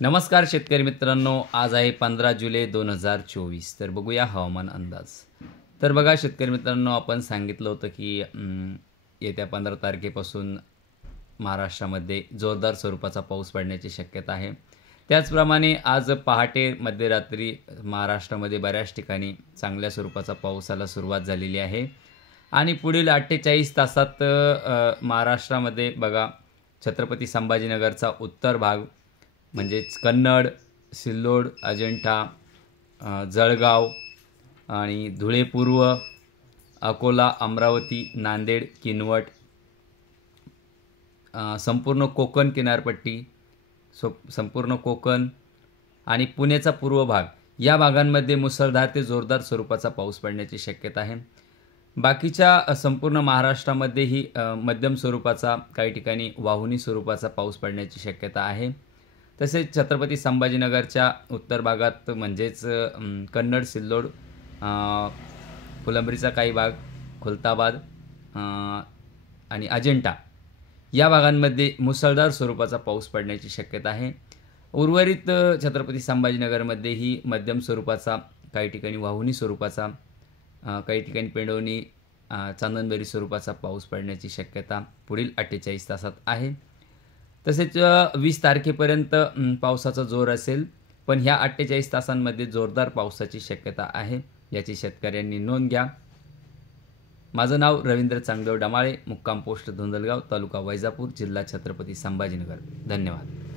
नमस्कार शेतकरी मित्रांनो, आज आहे 15 जुलै 2024. तर बघूया हवामान अंदाज. तर बघा शेतकरी मित्रांनो, आपण सांगितलं होतं की येत्या 15 तारखेपासून महाराष्ट्रामध्ये जोरदार स्वरूपाचा पाऊस पडण्याची शक्यता आहे. त्याचप्रमाणे आज पहाटे मध्यरात्री महाराष्ट्रामध्ये बऱ्याच ठिकाणी चांगल्या स्वरूपाचा पावसाला सुरुवात झालेली आहे आणि पुढील 48 तासात महाराष्ट्रामध्ये बघा छत्रपती संभाजीनगरचा उत्तर भाग म्हणजेच कन्नड, सिल्लोड, अजिंठा, जळगाव आणि धुळे पूर्व, अकोला, अमरावती, नांदेड, किनवट, संपूर्ण कोकण किनारपट्टी, संपूर्ण कोकण आणि पुण्याचा पूर्व भाग या भागांमध्ये मुसळधार ते जोरदार स्वरूपाचा पाऊस पडण्याची शक्यता आहे. बाकीच्या संपूर्ण महाराष्ट्रामध्येही मध्यम स्वरूपाचा, काही ठिकाणी वाहुनी स्वरूपाचा पाऊस पडण्याची शक्यता आहे. तसेच छत्रपती संभाजीनगरच्या उत्तर भागात म्हणजेच कन्नड, सिल्लोड, फुलंब्रीचा काही भाग, खुलताबाद आणि अजिंठा या भागांमध्ये मुसळधार स्वरूपाचा पाऊस पडण्याची शक्यता आहे. उर्वरित छत्रपती संभाजीनगरमध्येही मध्यम स्वरूपाचा, काही ठिकाणी वाहुनी स्वरूपाचा, काही ठिकाणी पेंडवणी, चांदणबरी स्वरूपाचा पाऊस पडण्याची शक्यता पुढील 48 तासात आहे. तसेच 20 तारखेपर्यंत पावसाचा जोर असेल, पण ह्या 48 तासांमध्ये जोरदार पावसाची शक्यता आहे, याची शेतकऱ्यांनी नोंद घ्या. माझं नाव रवींद्र चांगदेव डमाळे, मुक्काम पोस्ट धुंदलगाव, तालुका वैजापूर, जिल्हा छत्रपती संभाजीनगर. धन्यवाद.